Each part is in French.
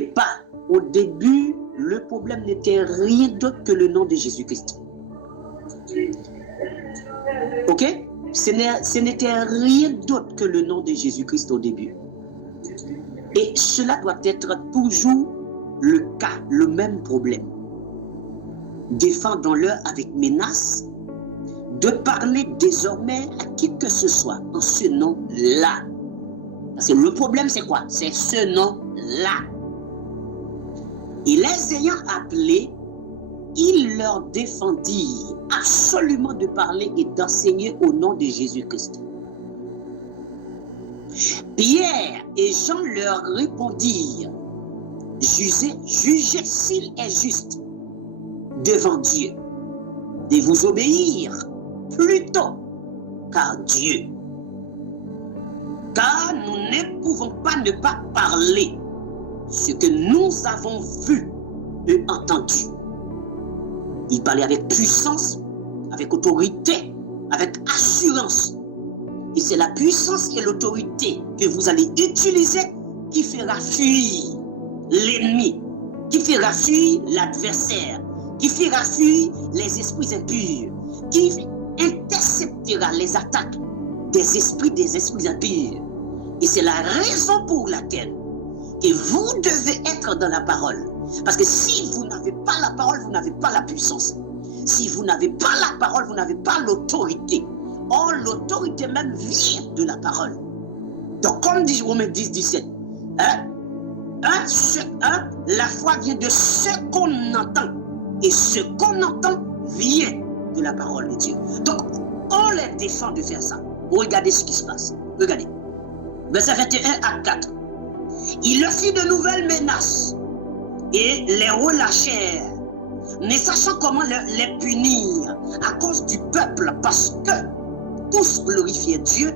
pas, au début, le problème n'était rien d'autre que le nom de Jésus-Christ. Ok? Ce n'était rien d'autre que le nom de Jésus-Christ au début. Et cela doit être toujours le cas, le même problème. Défendons-le avec menace de parler désormais à qui que ce soit en ce nom-là. Parce que le problème, c'est quoi? C'est ce nom-là. Et les ayant appelés, il leur défendit absolument de parler et d'enseigner au nom de Jésus-Christ. Pierre et Jean leur répondirent, jugez s'il est juste devant Dieu de vous obéir plutôt qu'à Dieu. Car nous ne pouvons pas ne pas parler ce que nous avons vu et entendu. Il parlait avec puissance, avec autorité, avec assurance. Et c'est la puissance et l'autorité que vous allez utiliser qui fera fuir l'ennemi, qui fera fuir l'adversaire, qui fera fuir les esprits impurs, qui interceptera les attaques des esprits impurs. Et c'est la raison pour laquelle que vous devez être dans la parole. Parce que si vous n'avez pas la parole, vous n'avez pas la puissance. Si vous n'avez pas la parole, vous n'avez pas l'autorité. Or, l'autorité même vient de la parole. Donc, comme dit Romains 10, 17, la foi vient de ce qu'on entend. Et ce qu'on entend vient de la parole de Dieu. Donc, on les défend de faire ça. Regardez ce qui se passe. Regardez. Verset 21 à 4. Il leur fit de nouvelles menaces et les relâchèrent, ne sachant comment les punir à cause du peuple, parce que tous glorifiaient Dieu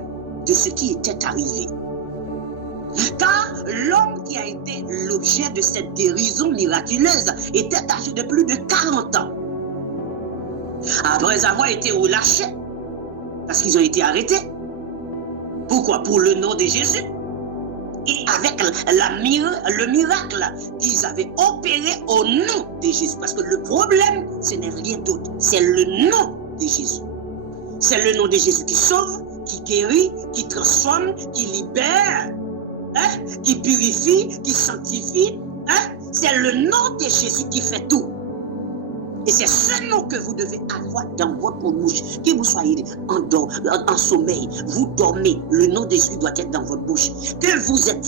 de ce qui était arrivé. Car l'homme qui a été l'objet de cette guérison miraculeuse était âgé de plus de 40 ans. Après avoir été relâchés, parce qu'ils ont été arrêtés. Pourquoi? Pour le nom de Jésus. Et avec le miracle qu'ils avaient opéré au nom de Jésus. Parce que le problème, ce n'est rien d'autre. C'est le nom de Jésus. C'est le nom de Jésus qui sauve, qui guérit, qui transforme, qui libère, qui purifie, qui sanctifie. C'est le nom de Jésus qui fait tout. Et c'est ce nom que vous devez avoir dans votre bouche. Que vous soyez en sommeil, vous dormez, le nom de Jésus doit être dans votre bouche. Que vous êtes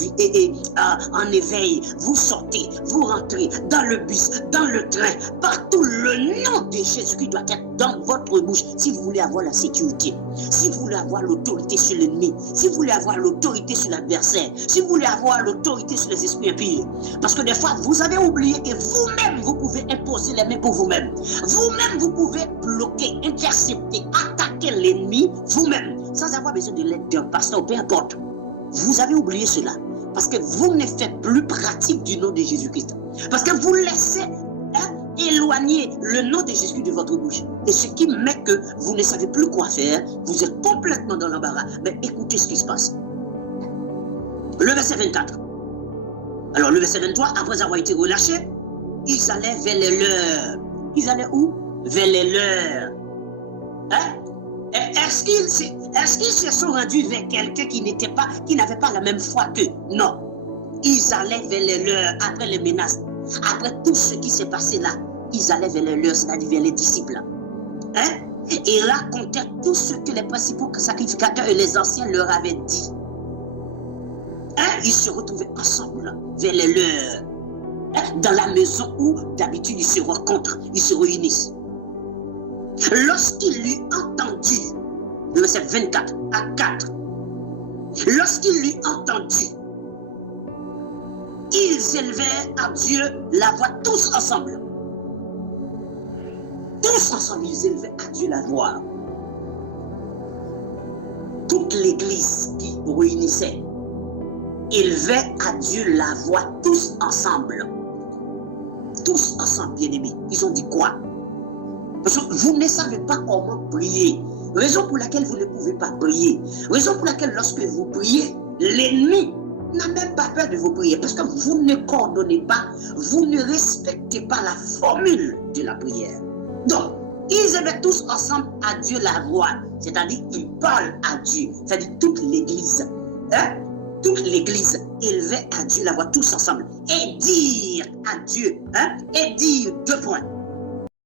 en éveil, vous sortez, vous rentrez dans le bus, dans le train, partout, le nom de Jésus qui doit être dans votre bouche. Si vous voulez avoir la sécurité, si vous voulez avoir l'autorité sur l'ennemi, si vous voulez avoir l'autorité sur l'adversaire, si vous voulez avoir l'autorité sur les esprits impurs. Parce que des fois, vous avez oublié que vous-même, vous pouvez imposer les mains pour vous-même. Vous-même, vous pouvez bloquer, intercepter, attaquer l'ennemi vous-même, sans avoir besoin de l'aide d'un pasteur, peu importe. Vous avez oublié cela, parce que vous ne faites plus pratique du nom de Jésus-Christ. Parce que vous laissez éloigner le nom de Jésus de votre bouche. Et ce qui met que vous ne savez plus quoi faire, vous êtes complètement dans l'embarras. Mais écoutez ce qui se passe. Le verset 24. Alors le verset 23, après avoir été relâchés, ils allaient vers les leurs. Ils allaient où? Vers les leurs. Est-ce qu'ils se sont rendus vers quelqu'un qui n'avait pas la même foi qu'eux? Non. Ils allaient vers les leurs après les menaces. Après tout ce qui s'est passé là, ils allaient vers les leurs, c'est-à-dire vers les disciples. Et racontaient tout ce que les principaux sacrificateurs et les anciens leur avaient dit. Ils se retrouvaient ensemble vers les leurs. Dans la maison où d'habitude ils se rencontrent, ils se réunissent. Lorsqu'il eut entendu, le verset 24 à 4, lorsqu'il eut entendu, ils élevaient à Dieu la voix tous ensemble. Tous ensemble, ils élevaient à Dieu la voix. Toute l'église qui réunissait élevait à Dieu la voix tous ensemble. Tous ensemble, bien-aimés. Ils ont dit quoi? Parce que vous ne savez pas comment prier. Raison pour laquelle vous ne pouvez pas prier. Raison pour laquelle lorsque vous priez, l'ennemi n'a même pas peur de vos prières parce que vous ne coordonnez pas, vous ne respectez pas la formule de la prière. Donc, ils élevaient tous ensemble à Dieu la voix, c'est-à-dire ils parlent à Dieu, c'est-à-dire toute l'église. Hein? Toute l'église élevait à Dieu la voix tous ensemble et dire à Dieu, hein? Et dire 2 points.